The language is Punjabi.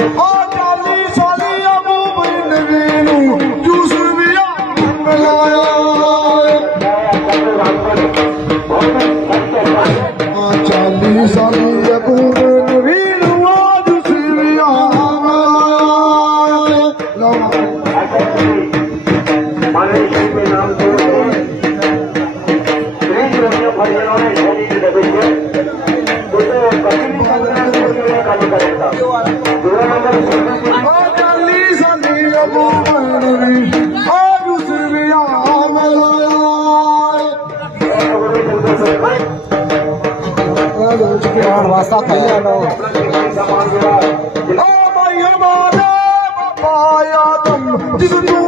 40 ਸਾਲੀ ਅਬੂ ਨਵੀ ਨੂੰ ਜੂਸ ਵੀ ਮਿਲਾਇਆ 40 ਸਾਲੀ ਅਬੂ ਨਵੀ ਨੂੰ ਜੂਸ ਵੀ वास्ता कहिए लो ओ भाई हमारे बाबा आदम जिसको